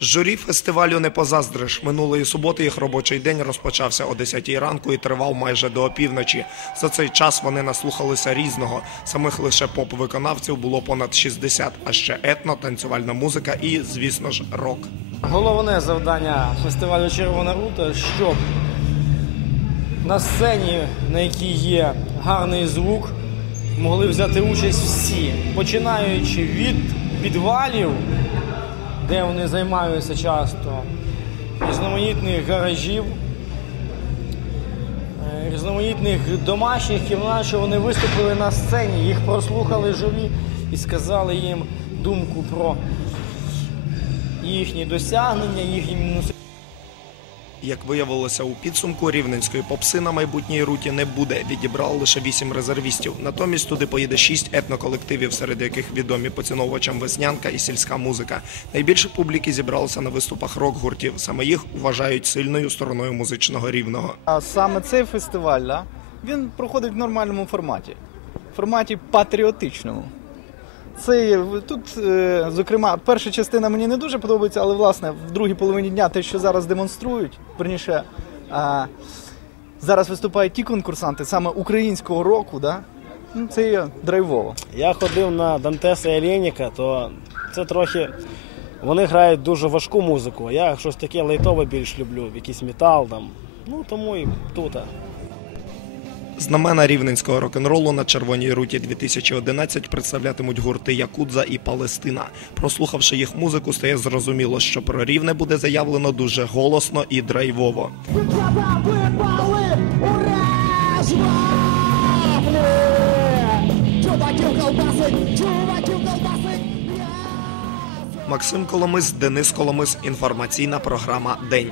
Журі фестивалю не позаздриш. Минулої суботи їх робочий день розпочався о 10 ранку і тривав майже до опівночі. За цей час вони наслухалися різного. Самих лише поп-виконавців було понад 60, а ще етно, танцювальна музика і, звісно ж, рок. Головне завдання фестивалю Червона рута, щоб на сцені, на якій є гарний звук, могли взяти участь всі, починаючи від підвалів, де вони займаються часто, різноманітних гаражів, е, різноманітних домашніх кімнат, що вони виступили на сцені, їх прослухали журі і сказали їм думку про їхні досягнення, їхні мінуси. Як виявилося у підсумку, рівненської попси на майбутній руті не буде. Відібрали лише вісім резервістів. Натомість туди поїде шість етноколективів, серед яких відомі поціновувачам веснянка і сільська музика. Найбільше публіки зібралося на виступах рок-гуртів. Саме їх вважають сильною стороною музичного рівного. А саме цей фестиваль, він проходить в нормальному форматі, форматі патріотичному. Це тут, е, зокрема, перша частина мені не дуже подобається, але власне в другій половині дня те, що зараз демонструють, верніше, зараз виступають ті конкурсанти саме українського року, да, ну, це є драйвово. Я ходив на Дантеса і Леніка, то це трохи. Вони грають дуже важку музику. а Я щось таке лайтове більш люблю, якийсь метал там. Ну тому і тут. Знамена рівненського рок-н-ролу на червоній руті 2011 представлятимуть гурти Якудза і Палестина. Прослухавши їх музику, стає зрозуміло, що про рівне буде заявлено дуже голосно і драйвово. Максим Коломис, Денис Коломис. Інформаційна програма День.